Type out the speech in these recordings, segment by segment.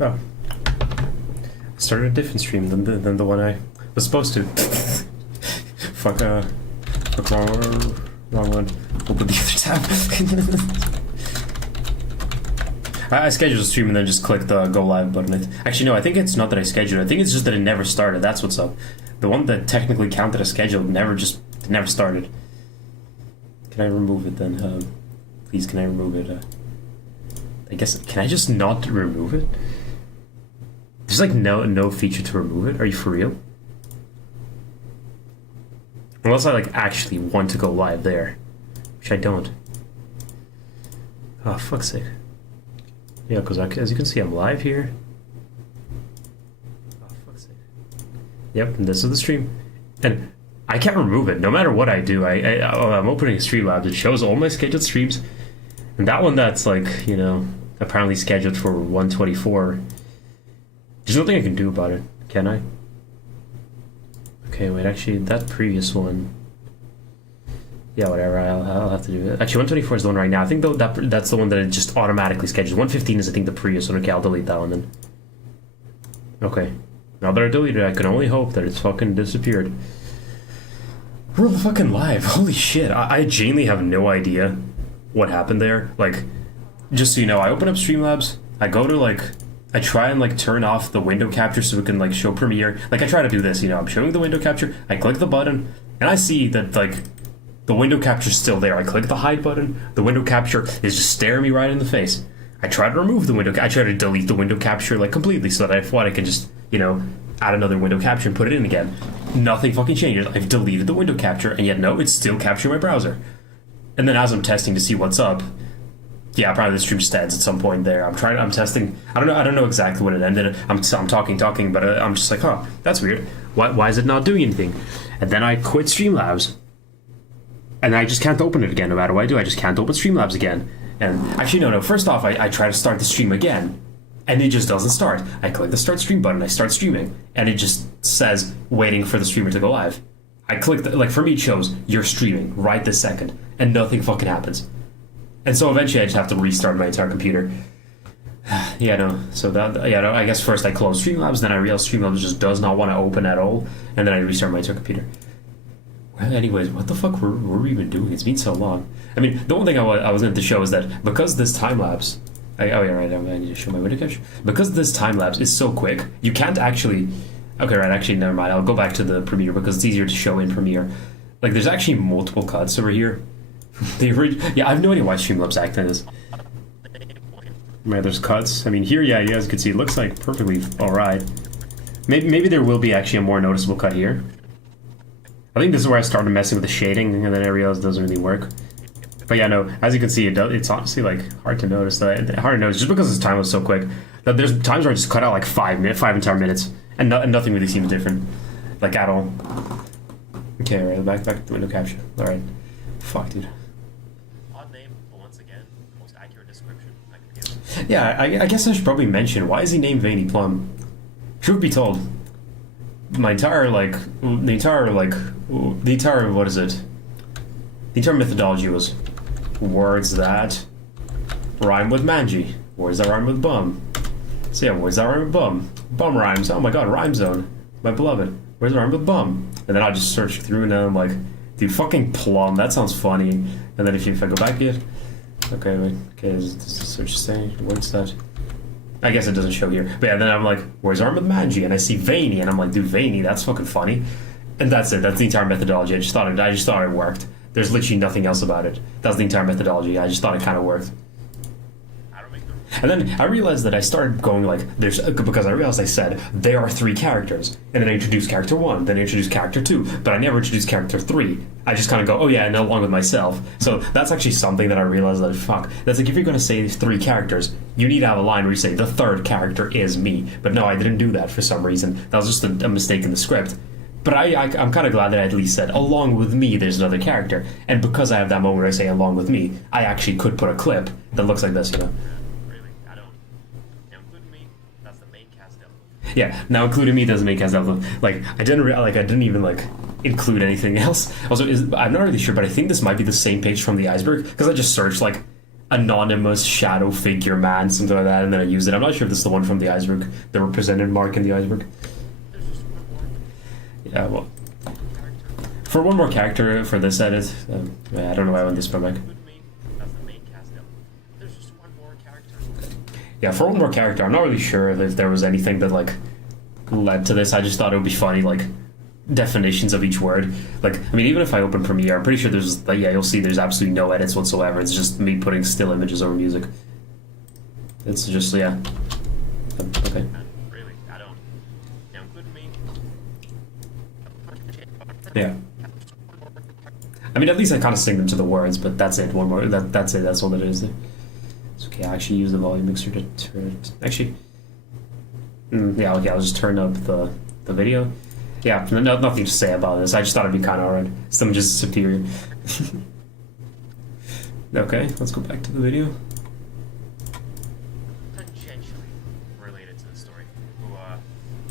Oh. I started a different stream than the one I was supposed to. Fuck, wrong one. Open the other tab. I scheduled a stream and then just clicked the go live button. Actually, no, I think it's not that I scheduled. I think it's just that it never started. That's what's up. The one that technically counted as scheduled never started. Can I remove it then? Please, can I remove it? I guess, can I just not remove it? There's like no feature to remove it. Are you for real? Unless I like actually want to go live there, which I don't. Oh, fuck's sake. Yeah, because as you can see, I'm live here. Oh, fuck's sake. Yep, and this is the stream. And I can't remove it, no matter what I do. I'm opening Streamlabs. It shows all my scheduled streams. And that one that's like, you know, apparently scheduled for 124. There's nothing I can do about it, can I? Okay, wait, actually, that previous one... Yeah, whatever, I'll have to do it. Actually, 124 is the one right now. I think that's the one that it just automatically schedules. 115 is, I think, the previous one. Okay, I'll delete that one then. Okay. Now that I deleted it, I can only hope that it's fucking disappeared. We're fucking live. Holy shit. I genuinely have no idea what happened there. Like, just so you know, I open up Streamlabs, I go to, like... I try and like turn off the window capture so it can like show Premiere. Like I try to do this, you know, I'm showing the window capture, I click the button, and I see that like the window capture is still there. I click the hide button, the window capture is just staring me right in the face. I try to remove the window, I try to delete the window capture like completely so that I can just, you know, add another window capture and put it in again. Nothing fucking changes. I've deleted the window capture, and yet no, it's still capturing my browser. And then as I'm testing to see what's up, yeah, probably the stream just ends at some point there. I'm testing. I don't know exactly when it ended. I'm talking, but I'm just like, huh, that's weird. Why is it not doing anything? And then I quit Streamlabs, and I just can't open it again. No matter what I do, I just can't open Streamlabs again. And actually, no. First off, I try to start the stream again, and it just doesn't start. I click the start stream button. I start streaming, and it just says waiting for the streamer to go live. I click like for me, it shows you're streaming right this second, and nothing fucking happens. And so eventually I just have to restart my entire computer. Yeah, no. So that, yeah, no, I guess first I close Streamlabs, then I realized Streamlabs just does not want to open at all, and then I restart my entire computer. Well, anyways, what the fuck were we even doing? It's been so long. I mean, the one thing I was going to show is that because this time lapse, oh yeah, right, I need to show my window capture. Because this time lapse is so quick, you can't actually. Okay, right, actually, never mind. I'll go back to the Premiere because it's easier to show in Premiere. Like, there's actually multiple cuts over here. Yeah, I have no idea why Streamlabs act like this. Right, there's cuts. I mean, here, yeah, you guys can see it looks like perfectly alright. Maybe there will be actually a more noticeable cut here. I think this is where I started messing with the shading, and then I realized it doesn't really work. But yeah, no, as you can see, it's honestly like hard to notice. Hard to notice just because this time was so quick. That there's times where I just cut out like 5 entire minutes, and nothing really seems different, like at all. Okay, right, back to the window capture. All right, fuck, dude. Yeah, I guess I should probably mention, why is he named Veiny Plum? Truth be told, the entire methodology was words that rhyme with manji, words that rhyme with bum. So yeah, words that rhyme with bum. Bum rhymes, oh my god, rhyme zone, my beloved. Words that rhyme with bum. And then I just search through and I'm like, dude, fucking plum, that sounds funny. And then if I go back here, okay, wait, okay, does the search say, what's that? I guess it doesn't show here. But yeah, then I'm like, where's Arm with Manji? And I see Veiny, and I'm like, dude, Veiny, that's fucking funny. And that's it, that's the entire methodology. I just thought it worked. There's literally nothing else about it. That's the entire methodology. I just thought it kind of worked. And then I realized that I started going like, there's because I realized I said there are three characters, and then I introduced character one, then I introduced character two, but I never introduced character three. I just kind of go, oh yeah, and along with myself. So that's actually something that I realized that fuck. That's like if you're going to say three characters, you need to have a line where you say the third character is me. But no, I didn't do that for some reason. That was just a mistake in the script. But I'm kind of glad that I at least said, along with me, there's another character. And because I have that moment where I say, along with me, I actually could put a clip that looks like this, you know? Really? I don't. Now, including me, that's the main cast element. Yeah, now including me doesn't make cast element. Like, I didn't even, like, include anything else. Also, I'm not really sure, but I think this might be the same page from the iceberg, because I just searched, like, anonymous shadow figure man, something like that, and then I used it. I'm not sure if this is the one from the iceberg, the represented mark in the iceberg. Yeah, well, for one more character for this edit, I don't know why I went this far back. Yeah, for one more character, I'm not really sure if there was anything that like led to this. I just thought it would be funny, like definitions of each word. Like, I mean, even if I open Premiere, I'm pretty sure there's like, yeah, you'll see there's absolutely no edits whatsoever. It's just me putting still images over music. It's just yeah. Okay. Yeah. I mean, at least I kind of sing them to the words, but that's it. One more. That's it. That's all that it is. It's okay. I actually use the volume mixer to turn. Actually, yeah. Okay. I'll just turn up the video. Yeah. Nothing to say about this. I just thought it'd be kind of alright. Some just superior. Okay. Let's go back to the video. Tangentially related to the story. Who?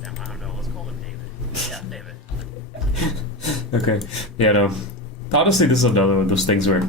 Damn, I don't know. Let's call him David. Yeah, David. Okay. Yeah, no. Honestly, this is another one of those things where...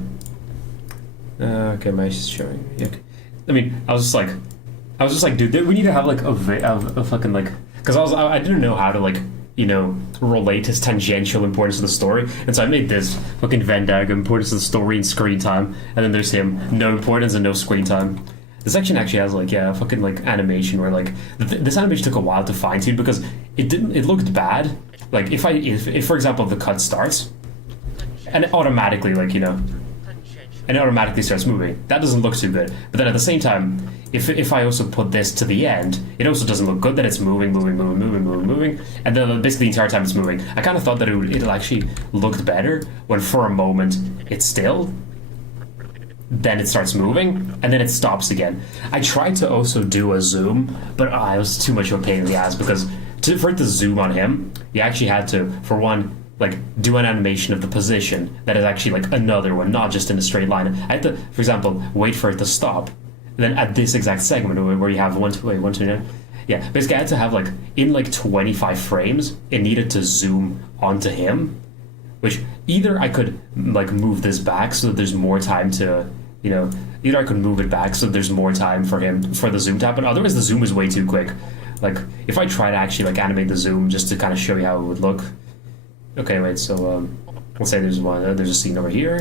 okay, my showing. Yeah, okay. I mean, I was just like, dude, we need to have like a fucking like... Because I didn't know how to like, you know, relate his tangential importance to the story. And so I made this fucking Venn diagram, importance to the story and screen time. And then there's him, no importance and no screen time. This section actually has like, yeah, fucking like animation where like... This animation took a while to fine tune because it looked bad. Like if for example the cut starts and it automatically like, you know, and it automatically starts moving, that doesn't look too good. But then at the same time, if I also put this to the end, it also doesn't look good that it's moving, and then basically the entire time it's moving. I kind of thought that it actually looked better when for a moment it's still, then it starts moving, and then it stops again. I tried to also do a zoom, but it was too much of a pain in the ass because for it to zoom on him, you actually had to, for one, like do an animation of the position that is actually like another one, not just in a straight line. I had to, for example, wait for it to stop. And then at this exact segment where you have 1, 2, 9, yeah, basically I had to have like in like 25 frames, it needed to zoom onto him, which either I could like move this back so that there's more time to, you know, either I could move it back so that there's more time for him for the zoom to happen. Otherwise the zoom is way too quick. Like, if I try to actually, like, animate the zoom just to kind of show you how it would look. Okay, wait, so, let's say there's a scene over here.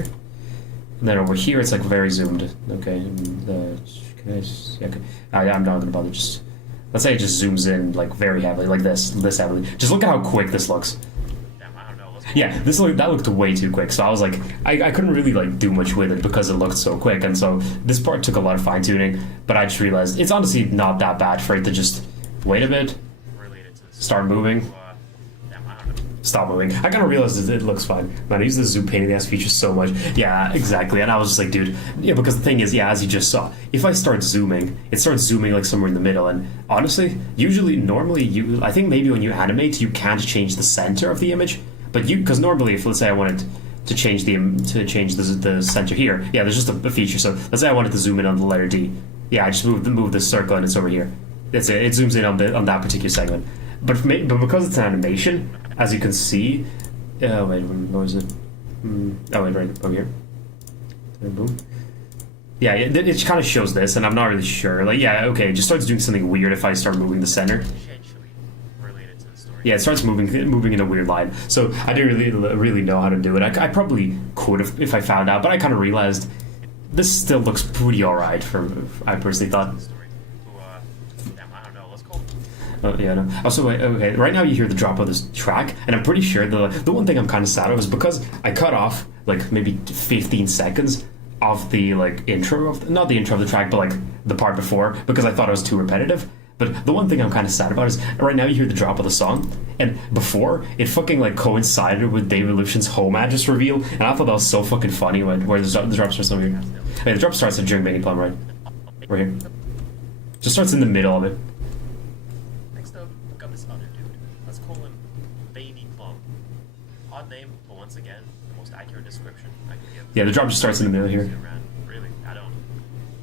And then over here, it's, like, very zoomed. Okay, can I just, yeah, okay. I'm not gonna bother, just... Let's say it just zooms in, like, very heavily, like this heavily. Just look at how quick this looks. Damn, I don't know. Yeah, that looked way too quick, so I was like, I couldn't really, like, do much with it because it looked so quick, and so this part took a lot of fine-tuning, but I just realized it's honestly not that bad for it to just... Wait a bit. Start moving. Stop moving. I kind of realized it looks fine. Man, I use the zoom pain in the ass feature so much. Yeah, exactly. And I was just like, dude, yeah, because the thing is, yeah, as you just saw, if I start zooming, it starts zooming like somewhere in the middle. And honestly, normally, I think maybe when you animate, you can't change the center of the image. But because normally, if let's say I wanted to change the center here, yeah, there's just a feature. So let's say I wanted to zoom in on the letter D. Yeah, I just move this circle and it's over here. That's it. It zooms in on that particular segment. But because it's an animation, as you can see, wait, what was it? Oh wait, right over here. Boom. Yeah, it kind of shows this, and I'm not really sure. Like, yeah, okay, it just starts doing something weird if I start moving the center. Yeah, it starts moving in a weird line. So I didn't really know how to do it. I probably could if I found out, but I kind of realized this still looks pretty alright. I personally thought. Oh, yeah, no. Also, wait, okay, right now you hear the drop of this track, and I'm pretty sure the one thing I'm kind of sad of is because I cut off, like, maybe 15 seconds, of the like intro of not the intro of the track, but like the part before because I thought it was too repetitive. But the one thing I'm kind of sad about is right now you hear the drop of the song, and before it fucking like coincided with David Lucian's home address reveal, and I thought that was so fucking funny when where the drop starts over here. Hey, the drop starts during Mini Plum, right? Right here. Just starts in the middle of it. Next up, we got this other dude. Let's call him Baby Plum. Odd name, but once again, the most accurate description I could give. Yeah, the drop just starts in the middle here. Really, I don't.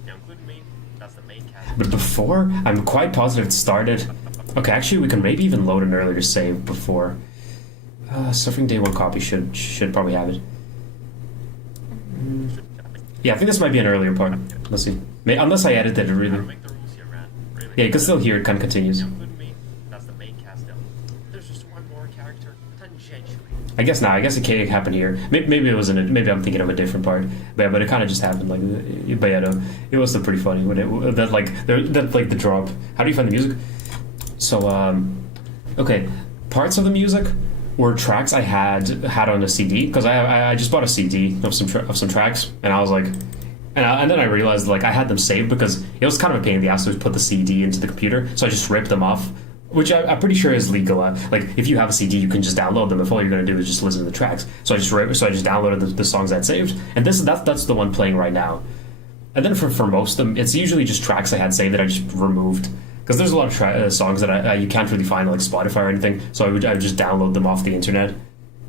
Now, including me, that's the main cast. But before, I'm quite positive it started. Okay, actually, we can maybe even load an earlier save before. Suffering Day 1 copy should probably have it. Yeah, I think this might be an earlier part. Let's see. Unless I edited it really. Make the rules here, man. Really. Yeah, you can still hear it kind of continues. Now, including me, that's the main cast. There's just one more character, tangentially. I guess not. I guess it can't happen here. Maybe it wasn't. Maybe I'm thinking of a different part. But it kind of just happened. Like, but yeah, no, it was still pretty funny when it that like the drop. How do you find the music? So okay, parts of the music were tracks I had on a CD because I just bought a CD of some tracks, and I was like, and then I realized like I had them saved because it was kind of a pain in the ass to put the CD into the computer, so I just ripped them off. Which I'm pretty sure is legal. Like, if you have a CD, you can just download them. If all you're going to do is just listen to the tracks, so I just downloaded the songs I'd saved, and that's the one playing right now. And then for most of them, it's usually just tracks I had saved that I just removed because there's a lot of songs that you can't really find on like Spotify or anything. So I would just download them off the internet.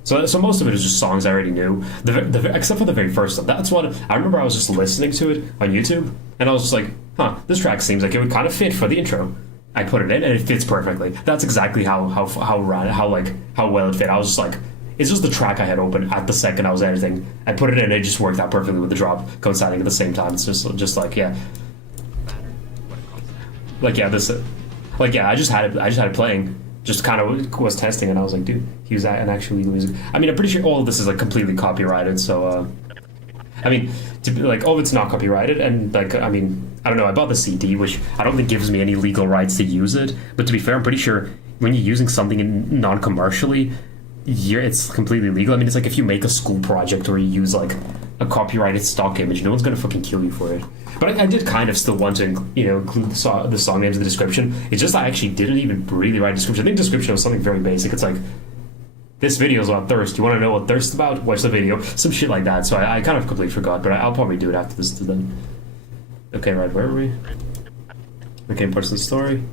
So most of it is just songs I already knew, except for the very first one. That's what I remember. I was just listening to it on YouTube, and I was just like, "Huh, this track seems like it would kind of fit for the intro." I put it in and it fits perfectly. That's exactly how well it fit. I was just like, it's just the track I had open at the second I was editing. I put it in and it just worked out perfectly with the drop coinciding at the same time. It's just like yeah, like yeah this, like yeah. I just had it playing. Just kind of was testing and I was like, dude, he was an actual legal music. I mean, I'm pretty sure all of this is like completely copyrighted. So I mean, all of it's not copyrighted, and like, I mean, I don't know. I bought the CD, which I don't think gives me any legal rights to use it. But to be fair, I'm pretty sure when you're using something non-commercially, it's completely legal. I mean, it's like if you make a school project or you use like a copyrighted stock image, no one's gonna fucking kill you for it. But I did kind of still want to, include the song names in the description. It's just I actually didn't even really write a description. I think description was something very basic. It's like, this video is about thirst. You want to know what thirst is about? Watch the video. Some shit like that. So I kind of completely forgot, but I'll probably do it after this to them. Okay, right, where are we? Okay, personal story.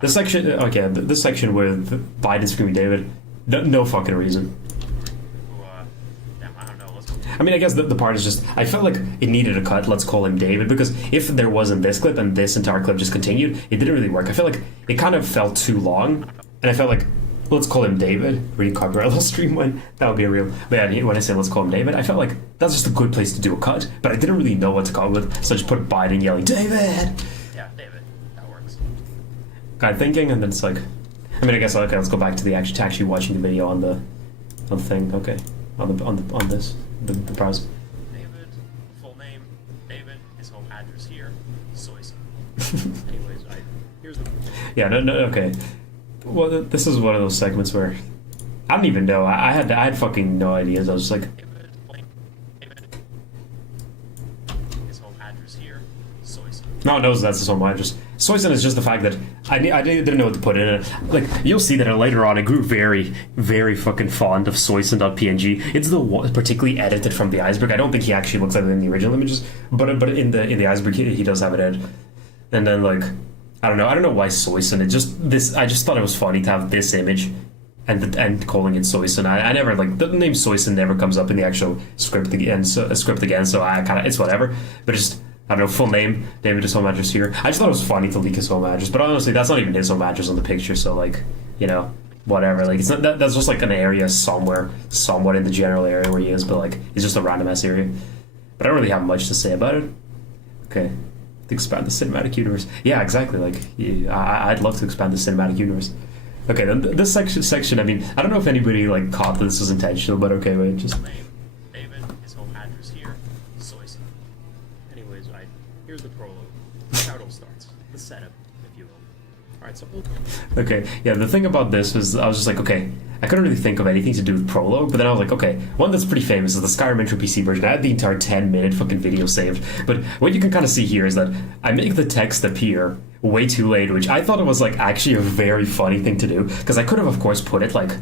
This section, okay, this section with Biden screaming David, no fucking reason. I mean, I guess the part is just, I felt like it needed a cut, let's call him David, because if there wasn't this clip and this entire clip just continued, it didn't really work. I feel like it kind of felt too long, and I felt like, let's call him David. Read copyright, let's stream one. That would be a real. But yeah, when I say let's call him David, I felt like that's just a good place to do a cut. But I didn't really know what to call it with, so I just put Biden yelling, David! Yeah, David. That works. Kind of thinking, and then it's like, I mean, I guess okay, let's go back to the actually watching the video on the thing. Okay, on this the browser. David, full name, David, his home address here, Soyson. Anyways, here's the. Yeah, no, okay. Well, this is one of those segments where I don't even know. I had fucking no ideas. I was just like, his home address here, Soyson. no one knows that's his home address. Soyson is just the fact that I didn't know what to put in it. Like, you'll see that later on, I grew very, very fucking fond of Soyson.png. It's the one particularly edited from the iceberg. I don't think he actually looks like it in the original images, but in the iceberg he does have it edited. And then like, I don't know why Soyson. I just thought it was funny to have this image and calling it Soyson. I never like the name Soyson never comes up in the actual script again. So I kind of, it's whatever. But it's just, I don't know, full name, David, his home address here. I just thought it was funny to leak his home address, but honestly, that's not even his home address on the picture. So like, whatever. Like, it's not that's just like an area somewhere, somewhat in the general area where he is, but like it's just a random ass area. But I don't really have much to say about it. Okay. To expand the cinematic universe. Yeah, exactly. Like, I'd love to expand the cinematic universe. Okay, then this section. I mean, I don't know if anybody like caught that this was intentional, but okay, wait, just. David, his home address here, Soyson. Anyways, here's the prologue. How it all starts. The setup, if you will. All right, so. Okay, yeah. The thing about this was, I was just like, okay, I couldn't really think of anything to do with prologue, but then I was like, okay, one that's pretty famous is the Skyrim Intro PC version. I had the entire 10-minute fucking video saved, but what you can kind of see here is that I make the text appear way too late, which I thought it was like actually a very funny thing to do, because I could have, of course, put it like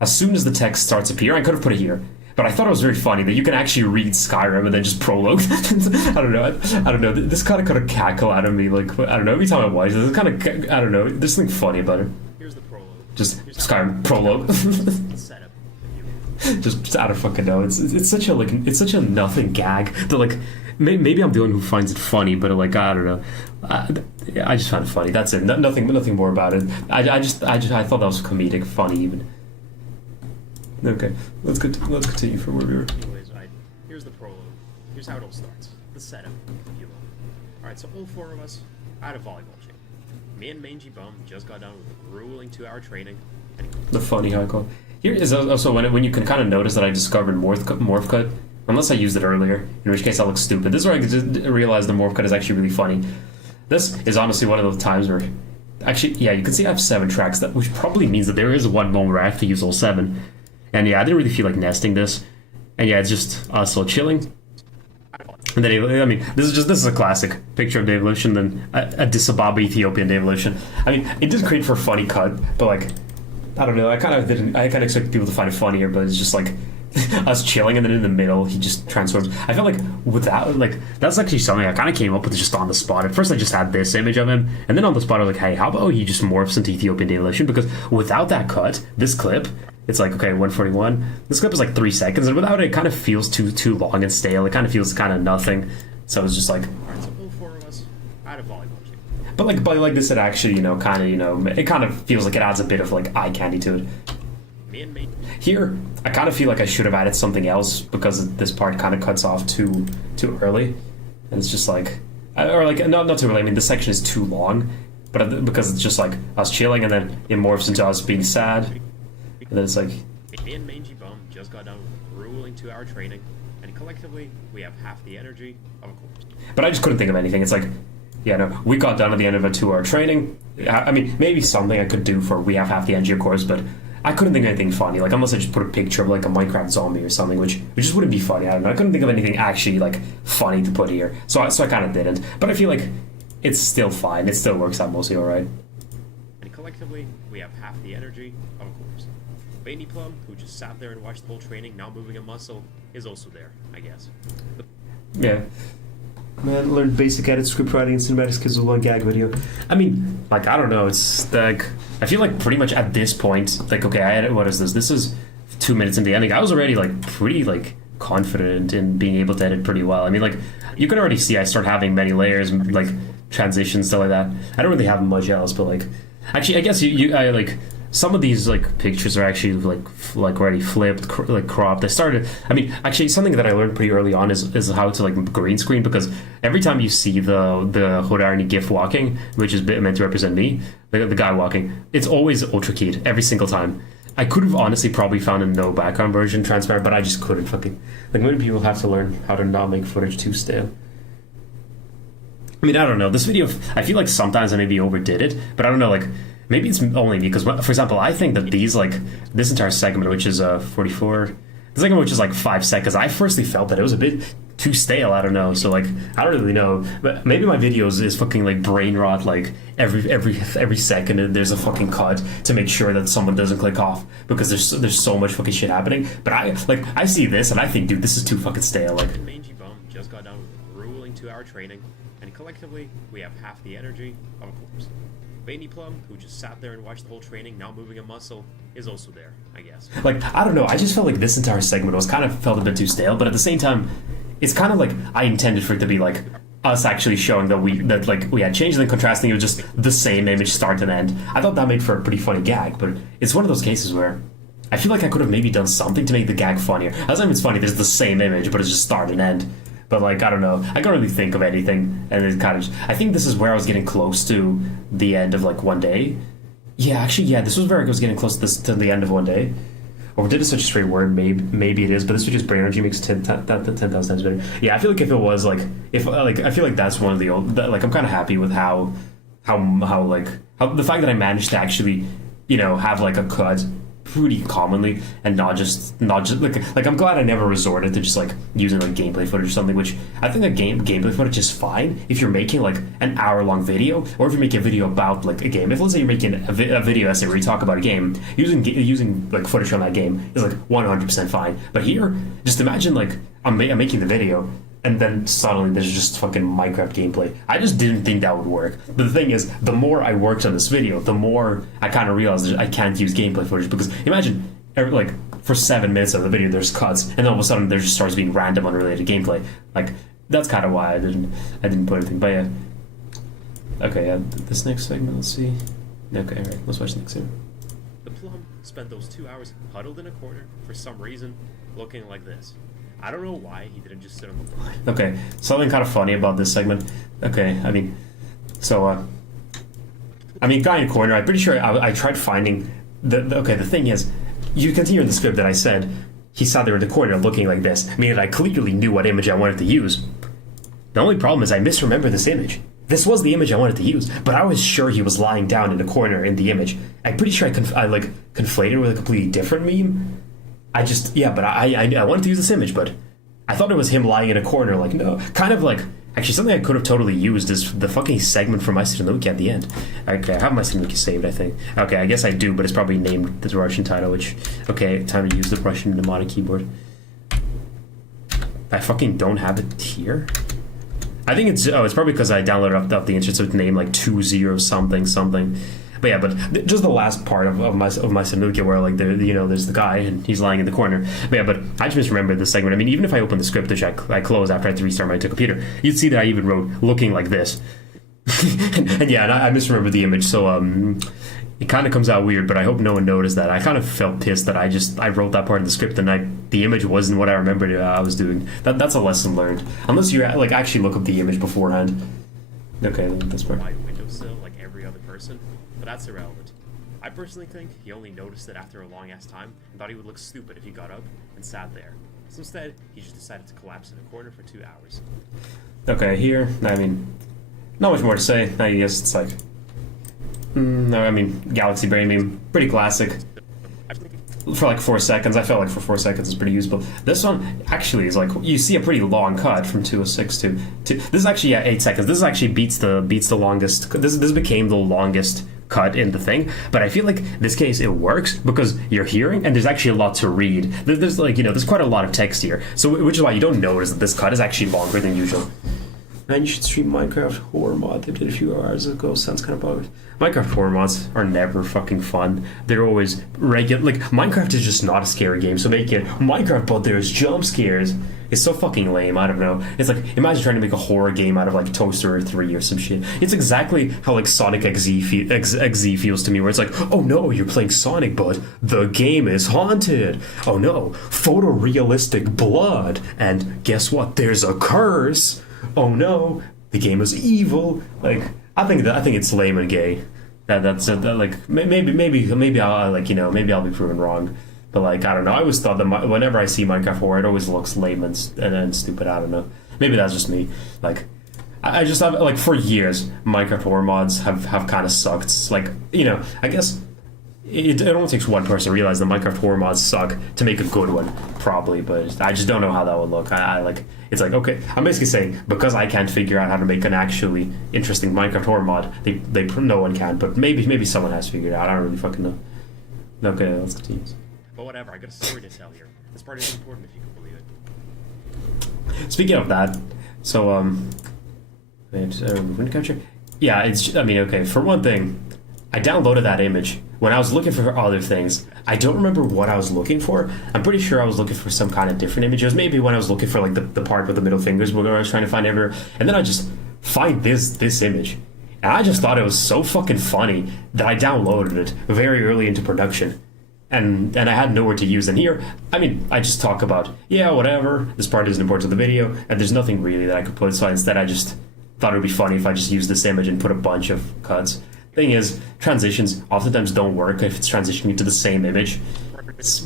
as soon as the text starts appearing. I could have put it here. But I thought it was very funny that you can actually read Skyrim and then just prologue. I don't know. I don't know. This kind of cackle out of me. Like, I don't know. Every time I watch this, kind of, I don't know. There's something funny about it. Here's the prologue. Just Skyrim prologue. Setup. just out of fucking know. It's such a it's such a nothing gag that like maybe I'm the one who finds it funny, but like I don't know. I just find it funny. That's it. Nothing more about it. I thought that was comedic, funny even. Okay, let's continue from where we were. Anyways, here's the prologue. Here's how it all starts. The setup, if you will. Alright, so all four of us out of volleyball chain. Me and Mangy Bum just got done with a grueling 2-hour training. The funny icon. Here is also when you can kind of notice that I discovered morph cut, unless I used it earlier, in which case I look stupid. This is where I just realized the morph cut is actually really funny. This is honestly one of those times where, actually, yeah, you can see I have 7 tracks, which probably means that there is one moment where I have to use all 7. And yeah, I didn't really feel like nesting this. And yeah, it's just us all chilling. And then, I mean, this is a classic picture of Devolution, then a Addis Ababa Ethiopian Devolution. I mean, it did create for a funny cut, but like, I don't know, I kind of expected people to find it funnier, but it's just like us chilling, and then in the middle he just transforms. I felt like without, like, that's actually something I kind of came up with just on the spot. At first I just had this image of him, and then on the spot I was like, hey, how about he just morphs into Ethiopian Devolution? Because without that cut, this clip, it's like, okay, 141. This clip is like 3 seconds, and without it, it kind of feels too long and stale. It kind of feels kind of nothing. So it's just like, alright, so all 4 of us out of volleyball chain. But like this, it actually, it kind of feels like it adds a bit of like eye candy to it. Me and me. Here, I kind of feel like I should have added something else because this part kind of cuts off too early, and it's just like, or like not too early. I mean, this section is too long, but because it's just like us chilling, and then it morphs into us being sad. And then it's like, me and Mangy Bum just got done with a grueling 2-hour training, and collectively we have half the energy of a corpse. But I just couldn't think of anything. It's like, yeah, no, we got done at the end of a 2-hour training. I mean, maybe something I could do for we have half the energy, of course, but I couldn't think of anything funny. Like, unless I just put a picture of like a Minecraft zombie or something, which just wouldn't be funny. I don't know. I couldn't think of anything actually like funny to put here, so I kind of didn't. But I feel like it's still fine. It still works out mostly all right. And collectively, we have half the energy of a corpse. Veiny Plum, who just sat there and watched the whole training, not moving a muscle, is also there, I guess. Yeah. Man, learned basic edit, script writing, and cinematic skills with one gag video. I mean, like, I don't know, it's like, I feel like pretty much at this point, like, okay, I edit, what is this? This is 2 minutes in the ending. I was already, like, pretty, like, confident in being able to edit pretty well. I mean, like, you can already see I start having many layers, like, transitions, stuff like that. I don't really have much else, but, like, actually, I guess I like, some of these like pictures are actually like already flipped, cropped. I started. I mean, actually, something that I learned pretty early on is how to like green screen, because every time you see the Hodarni GIF walking, which is meant to represent me, the guy walking, it's always ultra keyed every single time. I could have honestly probably found a no background version transparent, but I just couldn't fucking. Like, many people have to learn how to not make footage too stale. I mean, I don't know. This video, I feel like sometimes I maybe overdid it, but I don't know, like. Maybe it's only me, because, for example, I think that these, like, this entire segment, which is 44, the segment which is like 5 seconds, I firstly felt that it was a bit too stale. I don't know. So, like, I don't really know. But maybe my videos is fucking, like, brain rot, like, every second there's a fucking cut to make sure that someone doesn't click off, because there's so much fucking shit happening. But I see this and I think, dude, this is too fucking stale. Like, Mangy Bum just got done with a grueling 2-hour training, and collectively we have half the energy of a corpse. Veiny Plum, who just sat there and watched the whole training, not moving a muscle, is also there, I guess. Like, I don't know, I just felt like this entire segment felt a bit too stale, but at the same time, it's kind of like I intended for it to be like us actually showing that we had changed, and then contrasting it with just the same image start and end. I thought that made for a pretty funny gag, but it's one of those cases where I feel like I could have maybe done something to make the gag funnier. I was it's funny, there's the same image, but it's just start and end. But, like, I don't know. I can't really think of anything. And it kind of... I think this is where I was getting close to the end of, like, one day. Yeah, actually, yeah. This was where I was getting close to the end of one day. Or did it such a straight word? Maybe it is. But this was just brain energy makes 10,000 times better. Yeah, I feel like if it was, like... I feel like that's one of the old... Like, I'm kind of happy with how the fact that I managed to actually, have, like, a cut pretty commonly, and not just like I'm glad I never resorted to just like using like gameplay footage or something, which I think gameplay footage is fine if you're making like an hour-long video, or if you're making a video about like a game. If let's say you're making a video essay where you talk about a game, using like footage from that game is like 100% fine. But here, just imagine like I'm making the video, and then suddenly there's just fucking Minecraft gameplay. I just didn't think that would work. But the thing is, the more I worked on this video, the more I kind of realized that I can't use gameplay footage, because imagine, like, for 7 minutes of the video there's cuts, and then all of a sudden there just starts being random, unrelated gameplay. Like, that's kind of why I didn't put anything. But yeah. Okay, yeah, this next segment, let's see. Okay, alright, let's watch the next segment. The Plum spent those 2 hours huddled in a corner, for some reason, looking like this. I don't know why he didn't just sit on the floor. Okay, something kind of funny about this segment. Okay, I mean, so, guy in the corner, I'm pretty sure I tried finding the thing is, you continue in the script that I said, he sat there in the corner looking like this, meaning I clearly knew what image I wanted to use. The only problem is I misremember this image. This was the image I wanted to use, but I was sure he was lying down in the corner in the image. I'm pretty sure I conflated with a completely different meme. I wanted to use this image, but I thought it was him lying in a corner, like, no. Kind of like, actually, something I could have totally used is the fucking segment from My Sunuki at the end. Okay, I have My Sunuki saved, I think. Okay, I guess I do, but it's probably named the Russian title, which, okay, time to use the Russian mnemonic keyboard. I fucking don't have it here? I think it's probably because I downloaded off the internet, so it's named like 20 something. But yeah, but just the last part of my Sanuki where like there's the guy and he's lying in the corner. But yeah, but I just remembered this segment. I mean, even if I open the script, which I close after I had to restart my computer, you'd see that I even wrote looking like this. and yeah, and I misremembered the image, so it kind of comes out weird. But I hope no one noticed that. I kind of felt pissed that I wrote that part of the script and the image wasn't what I remembered I was doing. That's a lesson learned. Unless you like actually look up the image beforehand. Okay, that's part. Wide windowsill like every other person. But that's irrelevant. I personally think he only noticed it after a long ass time and thought he would look stupid if he got up and sat there. So instead, he just decided to collapse in a corner for 2 hours. Okay, here, I mean, not much more to say. I guess it's like, Galaxy Brain meme, pretty classic. For like 4 seconds, I felt like for 4 seconds it's pretty usable. This one actually is like, you see a pretty long cut from 206 to this is actually 8 seconds. This actually beats the longest. This became the longest cut in the thing, but I feel like this case it works because you're hearing and there's actually a lot to read. There's like there's quite a lot of text here, so which is why you don't notice that this cut is actually longer than usual. Man, you should stream Minecraft horror mod. They did a few hours ago. Sounds kind of bugged. Minecraft horror mods are never fucking fun. They're always regular. Like, Minecraft is just not a scary game, so make it Minecraft, but there's jump scares. It's so fucking lame. I don't know. It's like, imagine trying to make a horror game out of like Toaster 3 or some shit. It's exactly how like Sonic XZ feels to me, where it's like, oh no, you're playing Sonic, but the game is haunted. Oh no, photorealistic blood, and guess what? There's a curse. Oh no, the game is evil. Like, I think it's lame and gay. Like maybe I'll maybe I'll be proven wrong, but like I don't know. I always thought that whenever I see Minecraft horror, it always looks lame and stupid. I don't know. Maybe that's just me. Like I just have like for years Minecraft horror mods have kind of sucked. It's like I guess. It only takes one person to realize that Minecraft horror mods suck to make a good one, probably, but I just don't know how that would look. It's like, okay, I'm basically saying, because I can't figure out how to make an actually interesting Minecraft horror mod, no one can, but maybe someone has figured it out. I don't really fucking know. Okay, let's continue. But whatever, I got a story to tell here. This part is important if you can believe it. Speaking of that, so, window capture? Yeah, okay, for one thing, I downloaded that image when I was looking for other things. I don't remember what I was looking for. I'm pretty sure I was looking for some kind of different images. Maybe when I was looking for like the part with the middle fingers, where I was trying to find everywhere. And then I just find this image. And I just thought it was so fucking funny that I downloaded it very early into production. And I had nowhere to use. And here, I just talk about, yeah, whatever, this part isn't important to the video, and there's nothing really that I could put. So instead I just thought it would be funny if I just used this image and put a bunch of cuts. Thing is, transitions oftentimes don't work if it's transitioning to the same image.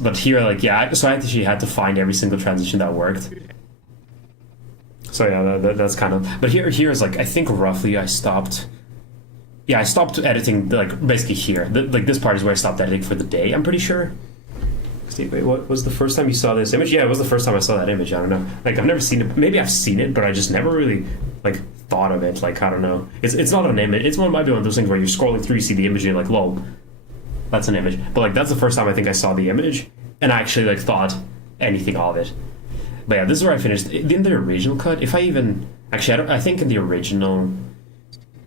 But here, so I actually had to find every single transition that worked. So yeah, that's kind of. But here is like, I think roughly I stopped. Yeah, I stopped editing, like basically here. Like this part is where I stopped editing for the day. I'm pretty sure. Steve, wait, what was the first time you saw this image? Yeah, it was the first time I saw that image. I don't know. Like, I've never seen it. Maybe I've seen it, but I just never really, like, thought of it. Like, I don't know. It's not an image. It might be one of those things where you're scrolling through, you see the image, and you're like, lol, that's an image. But, like, that's the first time I think I saw the image, and I actually, like, thought anything of it. But yeah, this is where I finished. In the original cut, if I even... Actually, I think in the original...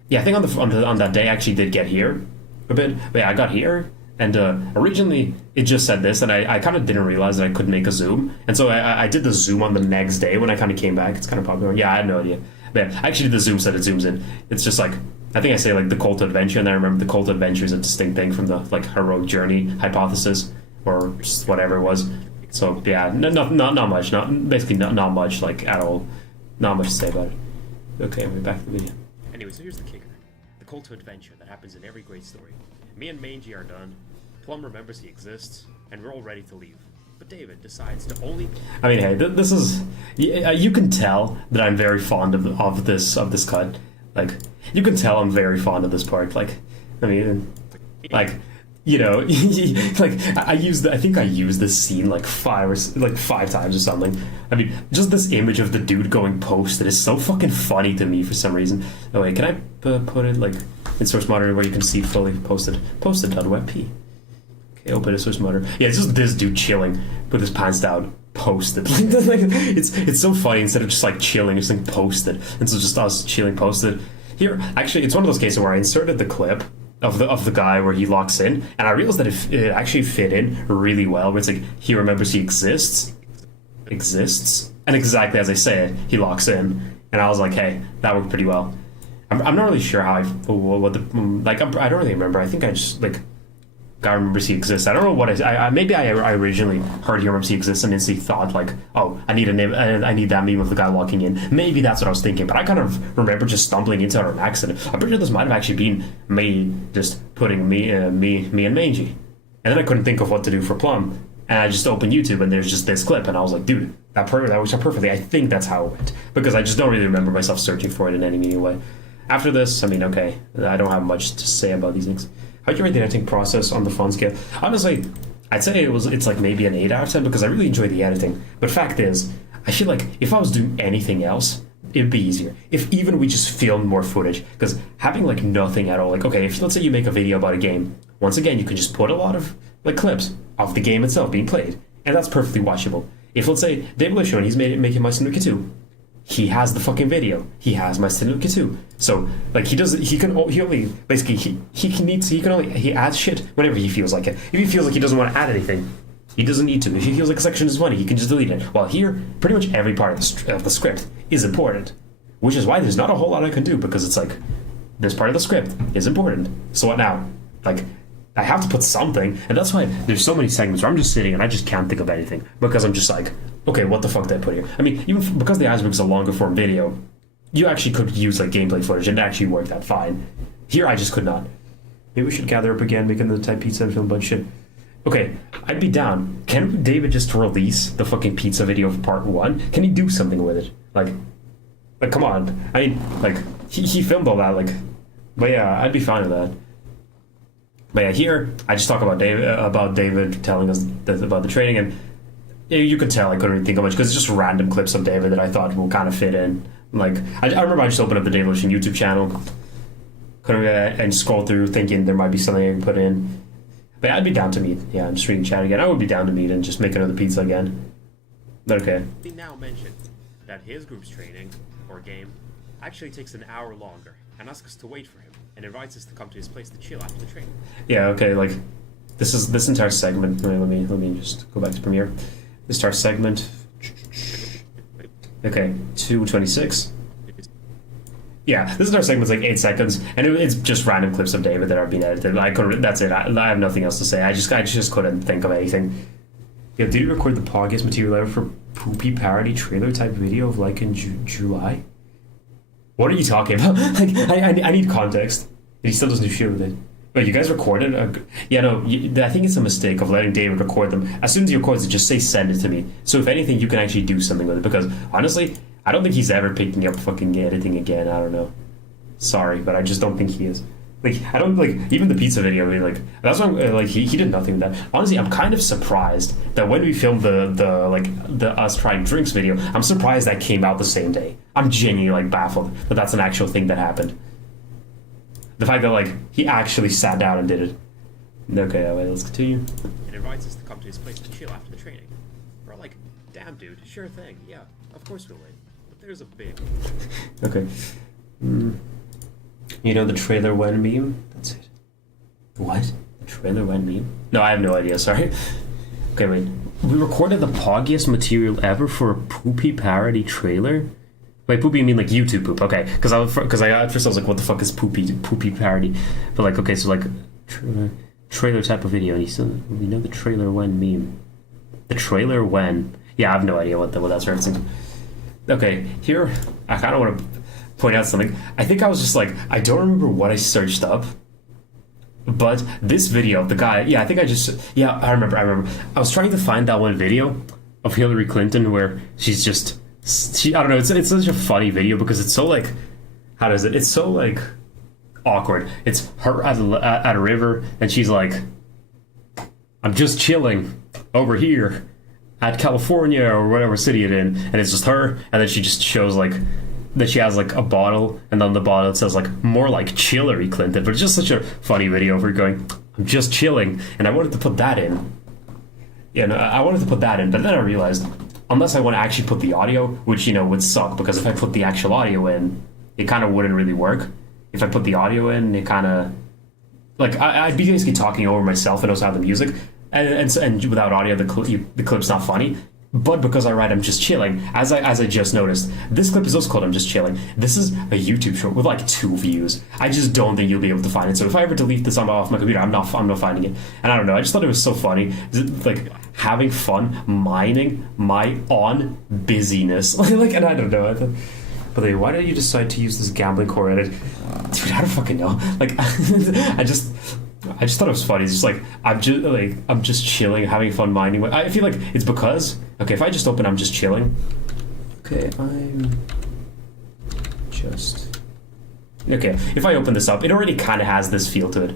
Yeah, I think on that day I actually did get here a bit. But yeah, I got here, and originally it just said this, and I kind of didn't realize that I could make a zoom. And so I did the zoom on the next day when I kind of came back. It's kind of popular. Yeah, I had no idea. But yeah, I actually did the zoom so that it zooms in. It's just like... I think I say, like, the cult adventure, and I remember the cult adventure is a distinct thing from the, like, heroic journey hypothesis, or just whatever it was. So yeah, not much, basically not much, like, at all. Not much to say about it. Okay, we're back to the video. Anyway, so here's the kicker. The call to adventure that happens in every great story. Me and Mangy are done, Plum remembers he exists, and we're all ready to leave. But David decides to only... I mean, hey, this is... You can tell that I'm very fond of this cut. Like, you can tell I'm very fond of this part. Like, I mean, like... You know, like I think I used this scene like five times or something. I mean, just this image of the dude going posted is so fucking funny to me for some reason. Oh wait, can I put it like in source monitor where you can see fully posted.webp? Okay, open a source monitor. Yeah, it's just this dude chilling with his pants down, posted. Like, it's so funny instead of just like chilling, it's like posted, and so just us chilling posted. Here, actually, it's one of those cases where I inserted the clip of the guy where he locks in, and I realized that it actually fit in really well. Where it's like he remembers he exists, and exactly as I say it, he locks in, and I was like, hey, that worked pretty well. I'm not really sure how I don't really remember. I think I just like guy remembers he exists. I don't know what maybe I originally heard he remembers he exists and instantly thought like, oh, I need a name, I need that meme of the guy walking in. Maybe that's what I was thinking, but I kind of remember just stumbling into it on accident. I'm pretty sure this might have actually been me just putting me and Mangy, and then I couldn't think of what to do for Plum, and I just opened YouTube and there's just this clip, and I was like, dude, that works out perfectly. I think that's how it went, because I just don't really remember myself searching for it in any meaningful way. After this, I mean, okay, I don't have much to say about these things. How'd you rate the editing process on the fun scale? Honestly, I'd say it's like maybe an 8 out of 10 because I really enjoy the editing. But fact is, I feel like if I was doing anything else, it'd be easier. If even we just filmed more footage, because having like nothing at all, like, okay, if let's say you make a video about a game, once again, you can just put a lot of like clips of the game itself being played, and that's perfectly watchable. If let's say David was showing he's making My Syndicate 2, he has the fucking video. He has My Syndicate 2. So like he adds shit whenever he feels like it. If he feels like he doesn't want to add anything, he doesn't need to. If he feels like a section is funny, he can just delete it. While here, pretty much every part of the script is important, which is why there's not a whole lot I can do, because it's like this part of the script is important. So what now? Like, I have to put something, and that's why there's so many segments where I'm just sitting and I just can't think of anything, because I'm just like, okay, what the fuck did I put here? I mean, even because the iceberg is a longer form video, you actually could use like gameplay footage and it actually worked out fine. Here, I just could not. Maybe we should gather up again, make another type pizza and film a bunch of shit. Okay, I'd be down. Can David just release the fucking pizza video for part 1? Can he do something with it? Like come on. I mean, like, he filmed all that, like, but yeah, I'd be fine with that. But yeah, here, I just talk about David telling us about the training, and you could tell I couldn't really think of much, because it's just random clips of David that I thought will kind of fit in. Like, I remember I just opened up the David Lucian YouTube channel, and scrolled through thinking there might be something I can put in. But I'd be down to meet. Yeah, I'm just reading chat again. I would be down to meet and just make another pizza again. But okay. He now mentioned that his group's training, or game, actually takes an hour longer, and asks us to wait for him, and invites us to come to his place to chill after the training. Yeah, okay, like, this entire segment, let me just go back to Premiere. This entire segment, okay, 2:26. Yeah, this entire segment's like 8 seconds, and it's just random clips of David that are being edited. That's it. I have nothing else to say. I just couldn't think of anything. Yeah, did you record the podcast material ever for poopy parody trailer type video of like in July? What are you talking about? Like, I need context. He still doesn't do shit with it. But you guys recorded? Yeah, no, I think it's a mistake of letting David record them. As soon as he records it, just say send it to me. So if anything, you can actually do something with it. Because honestly, I don't think he's ever picking up fucking editing again. I don't know. Sorry, but I just don't think he is. Like I don't like even the pizza video. I mean, like that's what like he did nothing with that. Honestly, I'm kind of surprised that when we filmed the us trying drinks video, I'm surprised that came out the same day. I'm genuinely like baffled that that's an actual thing that happened. The fact that like he actually sat down and did it. Okay, wait, let's continue. And invites us to come to his place to chill after the training. We're all like, damn, dude, sure thing, yeah, of course we'll win. But there's a big. Okay. You know the trailer when meme? That's it. What? The trailer when meme? No, I have no idea, sorry. Okay, wait. We recorded the poggiest material ever for a poopy parody trailer? Wait, poopy, you mean like YouTube poop? Okay, because I at first I was like, what the fuck is poopy parody? But like, okay, so like trailer type of video. And you still we know the trailer when meme. The trailer when? Yeah, I have no idea what that's referencing. Okay, here I kind of want to point out something. I think I was just like, I don't remember what I searched up, but this video, the guy, yeah, I think I remember. I was trying to find that one video of Hillary Clinton where she's just, I don't know, it's such a funny video because it's so like, how does it? It's so like awkward. It's her at a river and she's like, I'm just chilling over here at California or whatever city it's in, and it's just her, and then she just shows like that she has like a bottle, and on the bottle it says like more like Chillery Clinton, but it's just such a funny video of her going, I'm just chilling, and I wanted to put that in. Yeah, no, I wanted to put that in, but then I realized unless I want to actually put the audio, which would suck because if I put the actual audio in, it kind of wouldn't really work. If I put the audio in, it kind of like I'd be basically talking over myself and also have the music, and without audio, the clip's not funny. But because I write I'm just chilling, as I just noticed, this clip is also called I'm just chilling. This is a YouTube short with like 2 views. I just don't think you'll be able to find it. So if I ever delete this off my computer, I'm not finding it. And I don't know. I just thought it was so funny, like having fun mining my own busyness. Like, and I don't know. But like, why did you decide to use this gambling core edit? Dude, I don't fucking know. Like, I just thought it was funny. It's just like I'm just chilling, having fun mining. I feel like it's because if I just open I'm just chilling. Okay, if I open this up, it already kind of has this feel to it.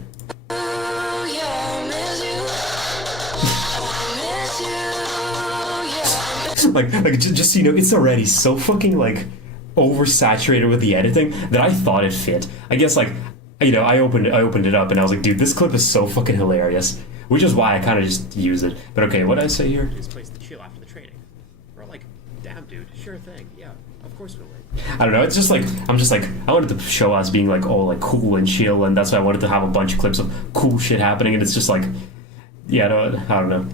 like just so you know, it's already so fucking like oversaturated with the editing that I thought it fit. I guess like, I opened it up and I was like, dude, this clip is so fucking hilarious, which is why I kind of just use it. But okay, what did I say here? His place to chill after the training. We're like, damn, dude, sure thing, yeah, of course we'll win. I don't know. It's just like I wanted to show us being like all like cool and chill, and that's why I wanted to have a bunch of clips of cool shit happening. And it's just like, yeah, no, I don't know.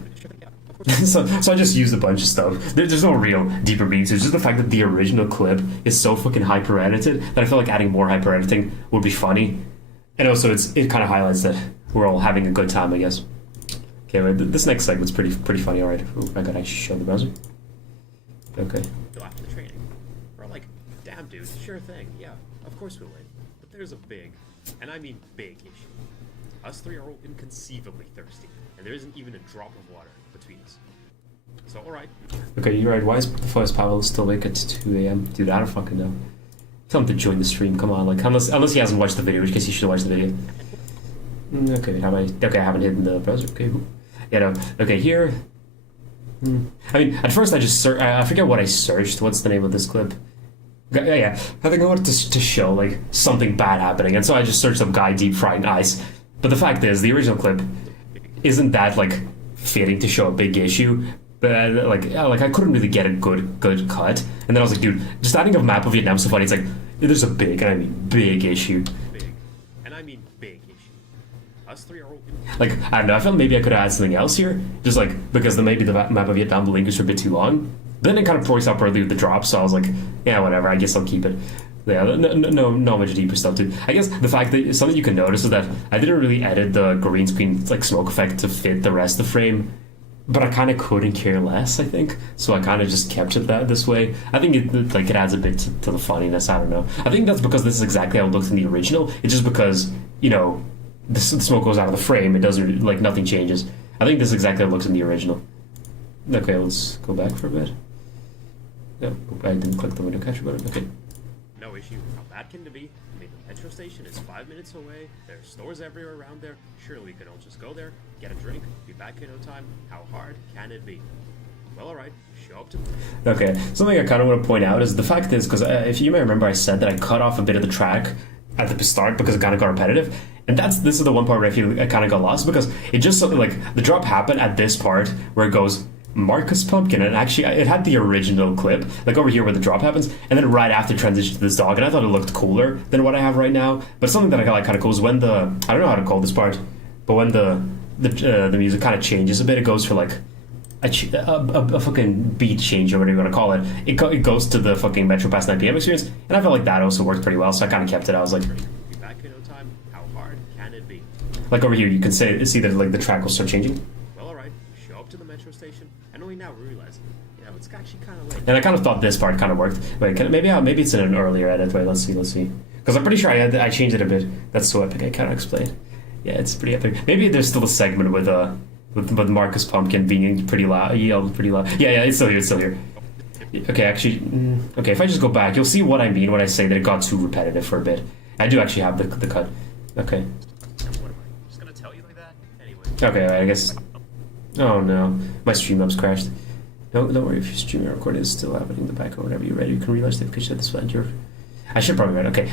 so I just used a bunch of stuff. There's no real deeper meanings. It's just the fact that the original clip is so fucking hyper edited that I feel like adding more hyper editing would be funny. And also, it kind of highlights that we're all having a good time, I guess. Okay, wait, this next segment's pretty funny. All right, I gotta show the browser. Okay. After the training, we're all like, damn, dude, sure thing, yeah, of course we'll win. But there's a big, and I mean big issue. Us 3 are all inconceivably thirsty, and there isn't even a drop of water between us. So, all right. Okay, you're right. Why is the first Pavel still awake at 2 a.m.? Dude, I don't fucking know. Tell him to join the stream. Come on, like unless he hasn't watched the video, in which case he should watch the video. Okay, I haven't hidden the browser. Okay, cool. Yeah, no. Okay, here. I mean, at first I just I forget what I searched. What's the name of this clip? Yeah. I think I wanted to show like something bad happening, and so I just searched up guy deep frying ice. But the fact is, the original clip isn't that like fitting to show a big issue. But like I couldn't really get a good cut, and then I was like, dude, just adding a map of Vietnam so funny. It's like there's a big, and I mean big issue. Big, and I mean big issue. Us 3 are all. Like I don't know. I felt maybe I could add something else here, just like because maybe the map of Vietnam, the link is a bit too long. Then it kind of breaks up early with the drop, so I was like, yeah, whatever. I guess I'll keep it. Yeah, no much deeper stuff too. I guess the fact that something you can notice is that I didn't really edit the green screen like smoke effect to fit the rest of the frame. But I kind of couldn't care less, I think. So I kind of just kept it this way. I think it adds a bit to the funniness. I don't know. I think that's because this is exactly how it looks in the original. It's just because, the smoke goes out of the frame. It doesn't, like, nothing changes. I think this is exactly how it looks in the original. Okay, let's go back for a bit. No, I didn't click the window catcher button. Okay. No issue. How bad can it be? I mean, the metro station is 5 minutes away. There's stores everywhere around there. Surely we can all just go there, get a drink, be back in no time. How hard can it be? Well, alright, show up to... Okay, something I kind of want to point out is the fact is, because if you may remember, I said that I cut off a bit of the track at the start because it kind of got repetitive. And this is the one part where I feel I kind of got lost, because it just, like, the drop happened at this part where it goes... Marcus Pumpkin, and actually it had the original clip like over here where the drop happens, and then right after transition to this dog, and I thought it looked cooler than what I have right now. But something that I got like kind of cool is when I don't know how to call this part, but when the music kind of changes a bit, it goes for like a fucking beat change or whatever you want to call it. It goes to the fucking Metro Pass 9 PM experience, and I felt like that also worked pretty well, so I kind of kept it. I was like, be back in no time. How hard can it be? Like over here you can see that like the track will start changing. Well, alright, show up to the metro station, and only now we realize, it's actually kind of late. And I kind of thought this part kind of worked. Wait, maybe it's in an earlier edit. Wait, let's see. Because I'm pretty sure I changed it a bit. That's so epic. I can't explain. Yeah, it's pretty epic. Maybe there's still a segment with Marcus Pumpkin being pretty loud, yelled pretty loud. Yeah, it's still here. Okay, actually, okay. If I just go back, you'll see what I mean when I say that it got too repetitive for a bit. I do actually have the cut. Okay. What am I just gonna tell you like that? Anyway. Okay, I guess. Oh no, my Streamlabs crashed. No, don't worry if your streaming recording is still happening in the background. Whenever you're ready, you can relaunch the application at this point. I should probably write. Okay,